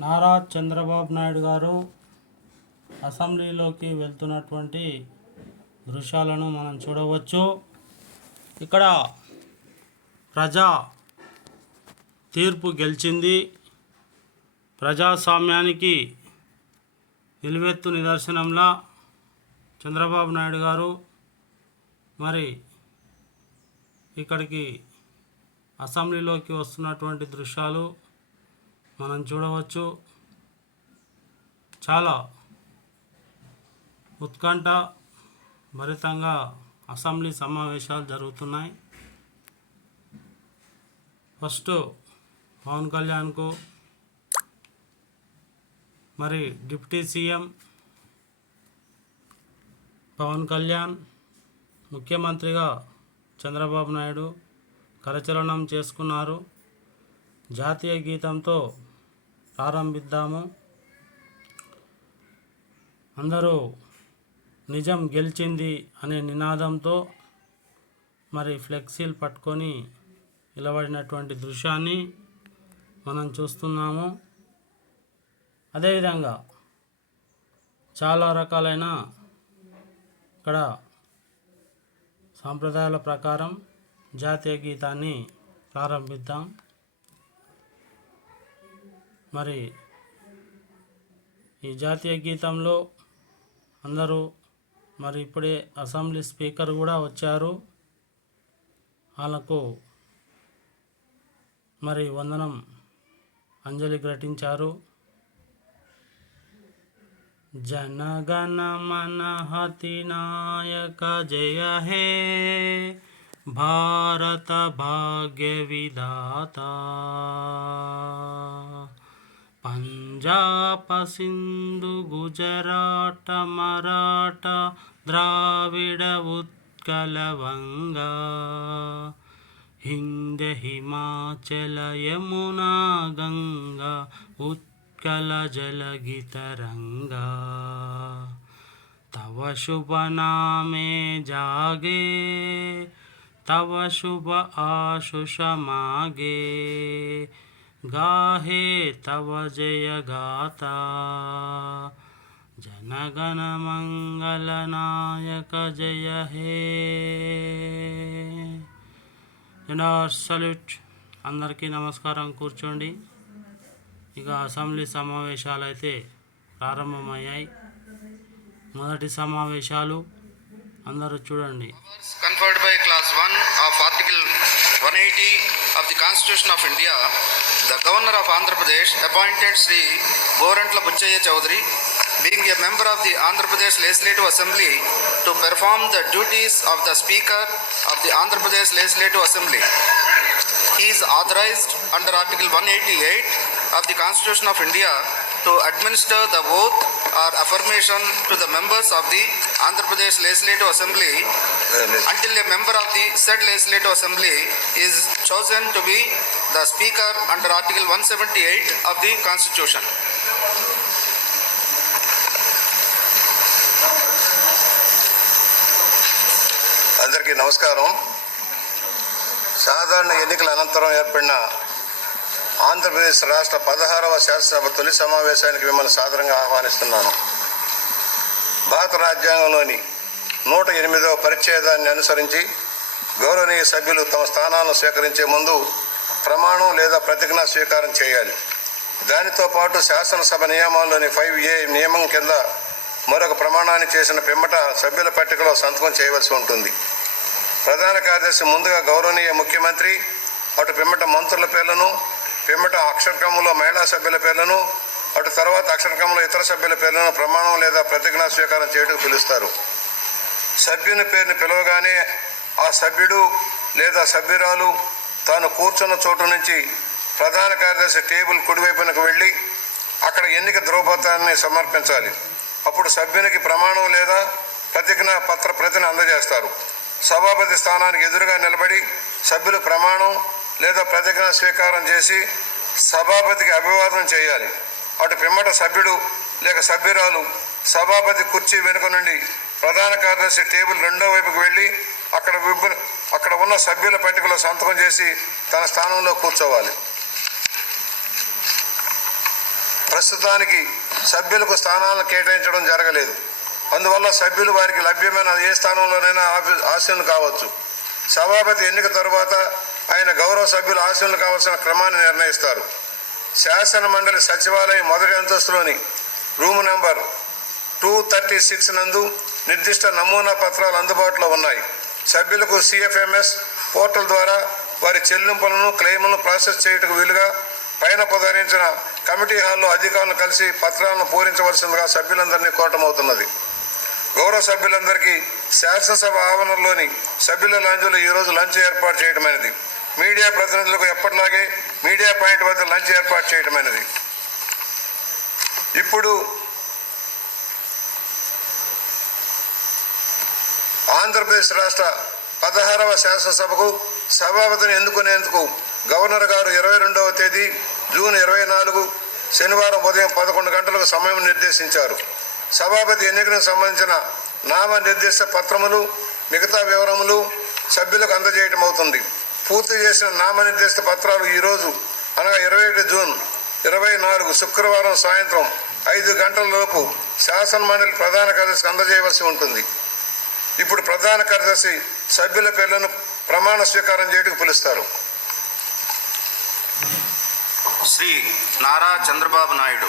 నారా చంద్రబాబు నాయుడు గారు అసెంబ్లీలోకి వెళ్తున్నటువంటి దృశ్యాలను మనం చూడవచ్చు. ఇక్కడ ప్రజా తీర్పు గెలిచింది. ప్రజాస్వామ్యానికి నిలువెత్తు నిదర్శనంలా చంద్రబాబు నాయుడు గారు మరి ఇక్కడికి అసెంబ్లీలోకి వస్తున్నటువంటి దృశ్యాలు మనం చూడవచ్చు. చాలా ఉత్కంఠ భరితంగా అసెంబ్లీ సమావేశాలు జరుగుతున్నాయి. ఫస్ట్ పవన్ కళ్యాణ్కు మరి డిప్యూటీ సీఎం పవన్ కళ్యాణ్ ముఖ్యమంత్రిగా చంద్రబాబు నాయుడు కరచలనం చేసుకున్నారు. జాతీయ గీతంతో ప్రారంభిద్దాము. అందరూ నిజం గెలిచింది అనే నినాదంతో మరి ఫ్లెక్సీలు పట్టుకొని నిలబడినటువంటి దృశ్యాన్ని మనం చూస్తున్నాము. అదేవిధంగా చాలా రకాలైన ఇక్కడ సాంప్రదాయాల ప్రకారం జాతీయ గీతాన్ని ప్రారంభిద్దాం. మరి ఈ జాతీయ గీతంలో అందరూ మరి ఇప్పుడే అసెంబ్లీ స్పీకర్ కూడా వచ్చారు. వాళ్ళకు మరి వందనం అంజలి ఘటించారు. జనగణ మన హతి నాయక జయ హే భారత భాగ్య విధాత. ಪಂಜಾಪ, ಸಿಂಧು ಗುಜರಾಟ ಮರಾಠ, ದ್ರಾವಿಡ ಉತ್ಕಲವಂಗ ಹಿಂದೆ ಹಿಮಾಚಲ, ಯಮುನಾ, ಗಂಗಾ, ಉತ್ಕಲ ಜಲಗಿತರಂಗ ತವ ಶುಭ ನಾಮೆ ಜಾಗೆ तव शुभ आशुष मागे గాహే తవ జయ గాతా జనగణ మంగళ నాయక జయ హే. సల్యూట్. అందరికీ నమస్కారం కూర్చోండి. ఇక అసెంబ్లీ సమావేశాలు అయితే ప్రారంభమయ్యాయి. మొదటి సమావేశాలు అందరూ చూడండి conferred by clause one of article one eighty of the constitution of India the governor of Andhra Pradesh appointed Shri Gorantla Butchaiah Chowdary being a member of the Andhra Pradesh legislative assembly to perform the duties of the speaker of the Andhra Pradesh legislative assembly he is authorized under Article 188 of the Constitution of India to administer the oath or affirmation to the members of the Andhra Pradesh legislative assembly until a member of the said legislative assembly is chosen to be the speaker under article one seventy eight of the constitution అందరికీ నమస్కారం. సాధారణ ఎన్నికల అనంతరం ఏర్పడిన ఆంధ్రప్రదేశ్ రాష్ట్ర పదహారవ శాసనసభ తొలి సమావేశానికి మిమ్మల్ని సాదరంగా ఆహ్వానిస్తున్నాను. భారత రాజ్యాంగంలోని నూట ఎనిమిదవ పరిచ్ఛేదాన్ని అనుసరించి గౌరవనీయ సభ్యులు తమ స్థానాలను స్వీకరించే ముందు ప్రమాణం లేదా ప్రతిజ్ఞ స్వీకారం చేయాలి. దానితో పాటు శాసనసభ నియమాల్లోని ఫైవ్ ఏ నియమం కింద మరొక ప్రమాణాన్ని చేసిన పిమ్మట సభ్యుల పట్టికలో సంతకం చేయవలసి ఉంటుంది. ప్రధాన కార్యదర్శి ముందుగా గౌరవనీయ ముఖ్యమంత్రి అటు పిమ్మట మంత్రుల పేర్లను పిమ్మట అక్షరక్రమంలో మహిళా సభ్యుల పేర్లను అటు తర్వాత అక్షరక్రమంలో ఇతర సభ్యుల పేర్లను ప్రమాణం లేదా ప్రతిజ్ఞా స్వీకారం చేయటం పిలుస్తారు. సభ్యుని పేరుని పిలవగానే ఆ సభ్యుడు లేదా సభ్యురాలు తాను కూర్చున్న చోటు నుంచి ప్రధాన కార్యదర్శి టేబుల్ కుడివైపునకు వెళ్ళి అక్కడ ఎన్నిక ధ్రువపత్రాన్ని సమర్పించాలి. అప్పుడు సభ్యునికి ప్రమాణం లేదా ప్రతిజ్ఞా పత్ర ప్రతిని అందజేస్తారు. సభాపతి స్థానానికి ఎదురుగా నిలబడి సభ్యులు ప్రమాణం లేదా ప్రతిజ్ఞ స్వీకారం చేసి సభాపతికి అభివాదం చేయాలి. అటు పిమ్మట సభ్యుడు లేక సభ్యురాలు సభాపతి కుర్చీ వెనుక నుండి ప్రధాన కార్యదర్శి టేబుల్ రెండో వైపుకు వెళ్ళి అక్కడ అక్కడ ఉన్న సభ్యుల పట్టికలో సంతకం చేసి తన స్థానంలో కూర్చోవాలి. ప్రస్తుతానికి సభ్యులకు స్థానాలను కేటాయించడం జరగలేదు. అందువల్ల సభ్యులు వారికి లభ్యమైన ఏ స్థానంలోనైనా ఆఫీ- ఆశీనులు కావచ్చు. సభాపతి ఎన్నిక తరువాత ఆయన గౌరవ సభ్యులు ఆశీనులు కావాల్సిన క్రమాన్ని నిర్ణయిస్తారు. శాసన మండలి సచివాలయం మొదటి అంతస్తులోని room number two thirty six నందు నిర్దిష్ట నమూనా పత్రాలు అందుబాటులో ఉన్నాయి. సభ్యులకు సిఎఫ్ఎంఎస్ పోర్టల్ ద్వారా వారి చెల్లింపులను క్లెయిములను ప్రాసెస్ చేయుటకు వీలుగా పైన పొందరించిన కమిటీ హాల్లో అధికారులను కలిసి పత్రాలను పూరించవలసిందిగా సభ్యులందరినీ కోటమవుతున్నది గౌరవ సభ్యులందరికీ శాసనసభ ఆవరణలోని సభ్యుల లంచ్లో ఈరోజు లంచ్ ఏర్పాటు చేయడమైనది మీడియా ప్రతినిధులకు ఎప్పటిలాగే మీడియా పాయింట్ వద్ద లంచ్ ఏర్పాటు చేయడమైనది ఇప్పుడు ఆంధ్రప్రదేశ్ రాష్ట్ర పదహారవ శాసనసభకు సభాపతిని ఎన్నుకునేందుకు గవర్నర్ గారు ఇరవై రెండవ తేదీ జూన్ ఇరవై నాలుగు శనివారం ఉదయం పదకొండు గంటలకు సమయం నిర్దేశించారు. సభాపతి ఎన్నికలకు సంబంధించిన నామ పత్రములు మిగతా వివరములు సభ్యులకు అందజేయటం అవుతుంది పూర్తి చేసిన నామ పత్రాలు ఈరోజు అనగా ఇరవై ఏడు జూన్ ఇరవై నాలుగు శుక్రవారం సాయంత్రం ఐదు గంటల లోపు శాసన మండలి ప్రధాన కార్యదర్శికి అందజేయవలసి ఉంటుంది. ఇప్పుడు ప్రధాన కార్యదర్శి సభ్యుల పేర్లను ప్రమాణ స్వీకారం చేయటకు పిలుస్తారు. శ్రీ నారా చంద్రబాబు నాయుడు.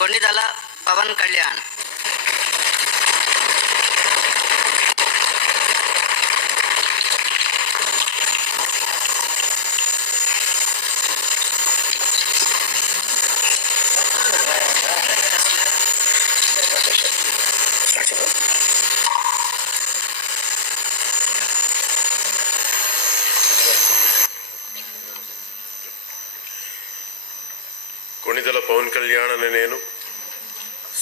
కొన్నిదల పవన్ కళ్యాణ్ కొణిదెల పవన్ కళ్యాణ్ అనే నేను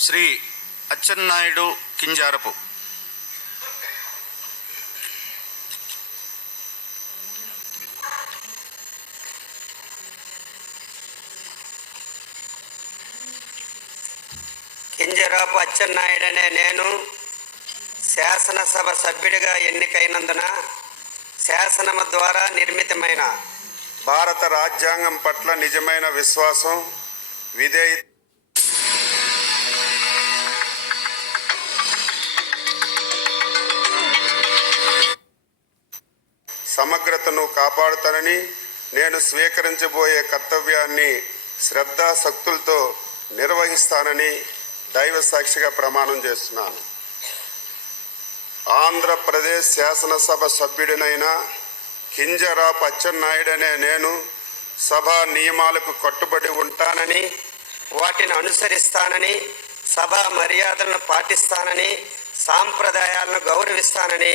శ్రీ అచ్చెన్నాయుడు కింజారపు. కింజరాపు అచ్చెన్నాయుడు అనే నేను శాసనసభ సభ్యుడిగా ఎన్నికైనందున శాసనము ద్వారా నిర్మితమైన భారత రాజ్యాంగం పట్ల నిజమైన విశ్వాసం విధేయ సమగ్రతను కాపాడుతానని నేను స్వీకరించబోయే కర్తవ్యాన్ని శ్రద్ధాశక్తులతో నిర్వహిస్తానని దైవ సాక్షిగా ప్రమాణం చేస్తున్నాను. ఆంధ్రప్రదేశ్ శాసనసభ సభ్యుడినైన కింజరాపు అచ్చెన్నాయుడనే నేను సభా నియమాలకు కట్టుబడి ఉంటానని వాటిని అనుసరిస్తానని సభా మర్యాదలను పాటిస్తానని సాంప్రదాయాలను గౌరవిస్తానని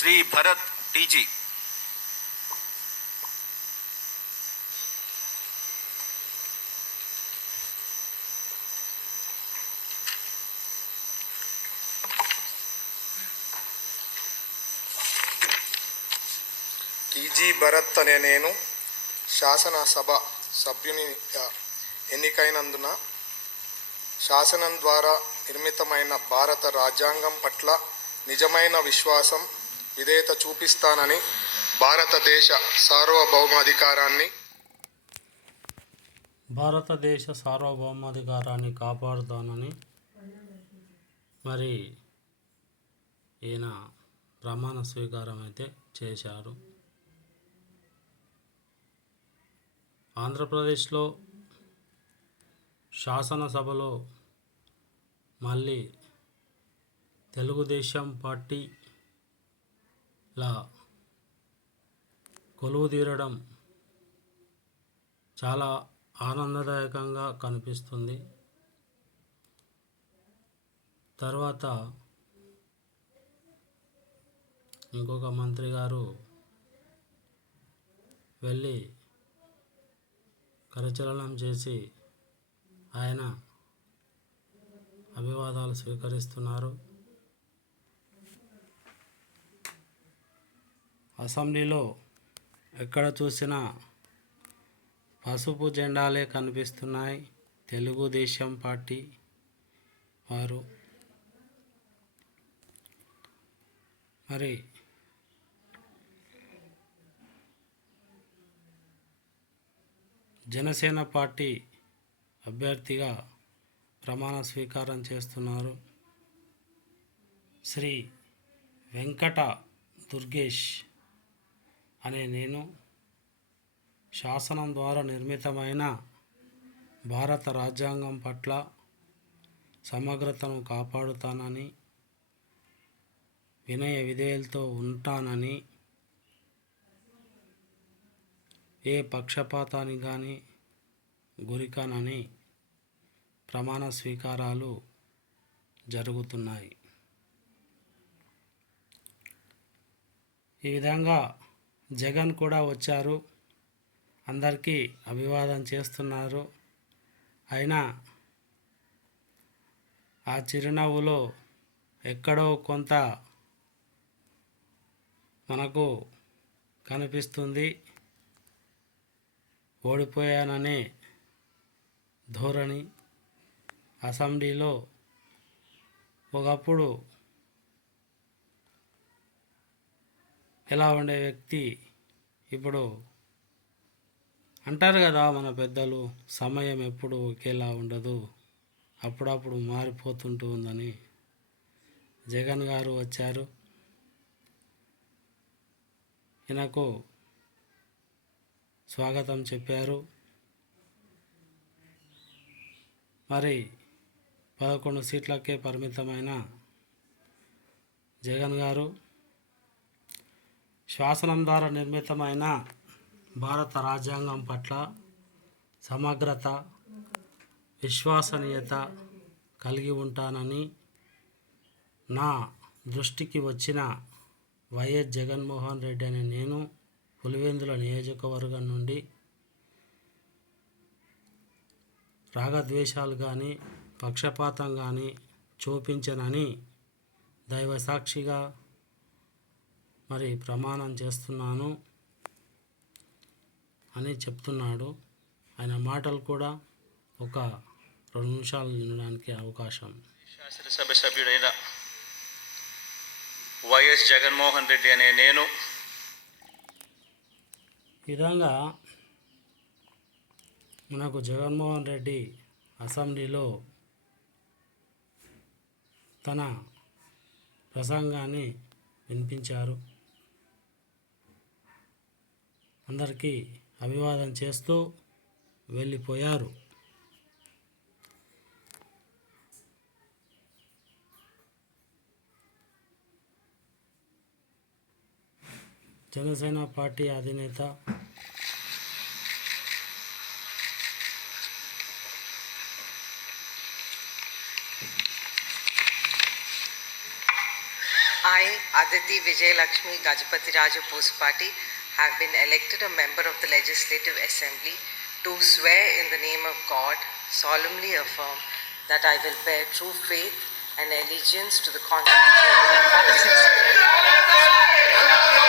శ్రీ భరత్ టీజీ. టీజీ భరత్ అనే నేను శాసనసభ సభ్యునిగా ఎన్నికైనందున శాసనం ద్వారా నిర్మితమైన భారత రాజ్యాంగం పట్ల నిజమైన విశ్వాసం విధేయత చూపిస్తానని భారతదేశ సార్వభౌమాధికారాన్ని భారతదేశ సార్వభౌమాధికారాన్ని కాపాడుతానని మరి ఈయన ప్రమాణ స్వీకారం అయితే చేశారు. ఆంధ్రప్రదేశ్లో శాసనసభలో మళ్ళీ తెలుగుదేశం పార్టీ కొలువు తీరడం చాలా ఆనందదాయకంగా కనిపిస్తుంది. తర్వాత ఇంకొక మంత్రి గారు వెళ్ళి కరచలనం చేసి ఆయన అభివాదాలు స్వీకరిస్తున్నారు. అసెంబ్లీలో ఎక్కడ చూసినా పసుపు జెండాలే కనిపిస్తున్నాయి. తెలుగుదేశం పార్టీ వారు. మరి జనసేన పార్టీ అభ్యర్థిగా ప్రమాణ స్వీకారం చేస్తున్నారు. శ్రీ వెంకట దుర్గేష్. అనే నేను శాసనం ద్వారా నిర్మితమైన భారత రాజ్యాంగం పట్ల సమగ్రతను కాపాడుతానని వినయ విధేయులతో ఉంటానని ఏ పక్షపాతానికి కానీ గురికానని ప్రమాణ స్వీకారాలు జరుగుతున్నాయి. ఈ విధంగా జగన్ కూడా వచ్చారు. అందరికీ అభివాదం చేస్తున్నారు. అయినా ఆ చిరునవ్వులో ఎక్కడో కొంత మనకు కనిపిస్తుంది. ఓడిపోయాననే ధోరణి అసెంబ్లీలో ఒకప్పుడు ఎలా ఉండే వ్యక్తి ఇప్పుడు? అంటారు కదా మన పెద్దలు సమయం ఎప్పుడు ఒకేలా ఉండదు అప్పుడప్పుడు మారిపోతుంటూ ఉందని. జగన్ గారు వచ్చారు. ఈయనకు స్వాగతం చెప్పారు. మరి పదకొండు సీట్లకే పరిమితమైన జగన్ గారు శాసనం ద్వారా నిర్మితమైన భారత రాజ్యాంగం పట్ల సమగ్రత విశ్వసనీయత కలిగి ఉంటానని నా దృష్టికి వచ్చిన వైఎస్ జగన్మోహన్ రెడ్డి అనే నేను పులివెందుల నియోజకవర్గం నుండి రాగద్వేషాలు కానీ పక్షపాతం కానీ చూపించనని దైవ సాక్షిగా మరి ప్రమాణం చేస్తున్నాను అని చెప్తున్నాడు. ఆయన మాటలు కూడా ఒక రెండు నిమిషాలు వినడానికి అవకాశం. శాసనసభ సభ్యుడైన వైఎస్ జగన్మోహన్ రెడ్డి అనే నేను విధంగా మనకు జగన్మోహన్ రెడ్డి అసెంబ్లీలో తన ప్రసంగాన్ని వినిపించారు. అందరికీ అభివాదం చేస్తూ వెళ్ళిపోయారు. జనసేన పార్టీ అధినేత ఆయన అదితి విజయలక్ష్మి గజపతి రాజు పూసుపాటి have been elected a member of the Legislative Assembly to swear in the name of God, solemnly affirm that I will bear true faith and allegiance to the Constitution of the